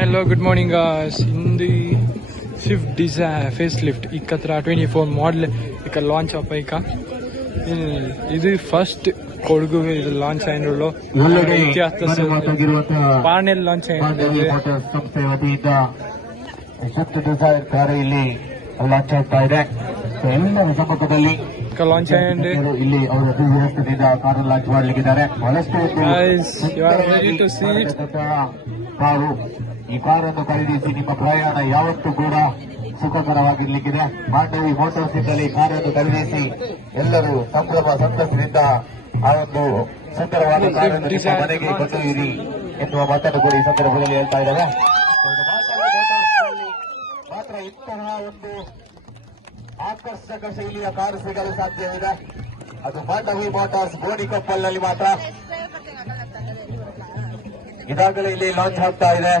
Hello, good morning guys. In the Swift Desire facelift, ikkatra 24 model ika launch appaika. This first kodugu ಇದು launch ಆಗಿರೋ Parnell launch ಆಗಿದೆ. ಸಂಸ್ಥೆ ವತಿಯಿಂದ Swift Dzire car ಇಲ್ಲಿ launch ಆಗ್ತಾ ಇದೆ. ಎಲ್ಲರ ಸಮ್ಮುಖದಲ್ಲಿ ಲಾಂಚ್ ಆಗಿದೆ. ಇಲ್ಲಿ ಅವರು ಅತಿವ್ಯವಸ್ಥೆಯಿಂದ ಕಾರು ಲಾಂಚ್ ಮಾಡಲಿಕ್ಕಿದ್ದಾರೆ. ಬಹಳಷ್ಟು ಕಾರು ಈ ಕಾರನ್ನು ಖರೀದಿಸಿ ನಿಮ್ಮ ಪ್ರಯಾಣ ಯಾವತ್ತೂ ಕೂಡ ಸುಖಕರವಾಗಿರ್ಲಿಕ್ಕಿದೆ. ಮಾಂಡವಿ ಮೋಟಾರ್ಸ್ ಇಂದಲೇ ಕಾರನ್ನು ಖರೀದಿಸಿ ಎಲ್ಲರೂ ಸಂಭ್ರಮ ಸಂತಸದಿಂದ ಆ ಒಂದು ಸುಂದರವಾದ ಕಾರನ್ನು ನಿಮ್ಮ ಮನೆಗೆ ಕೊಂಡೊಯ್ಯಿರಿ ಎನ್ನುವ ಮಾತನ್ನು ಕೂಡ ಈ ಸಂದರ್ಭದಲ್ಲಿ ಹೇಳ್ತಾ ಇದ್ದಾರೆ. ಮಾತ್ರ ಇಂತಹ ಒಂದು ಆಕರ್ಷಕ ಶೈಲಿಯ ಕಾರು ಸಿಗಲು ಸಾಧ್ಯವಿದೆ. ಅದು ಮಾಂಡವಿ ಮೋಟಾರ್ಸ್ ಗೋಣಿಕೊಪ್ಪಲ್ನಲ್ಲಿ ಮಾತ್ರ. ಇದಾಗಲೇ ಇಲ್ಲಿ ಲಾಂಚ್ ಆಗ್ತಾ ಇದೆ.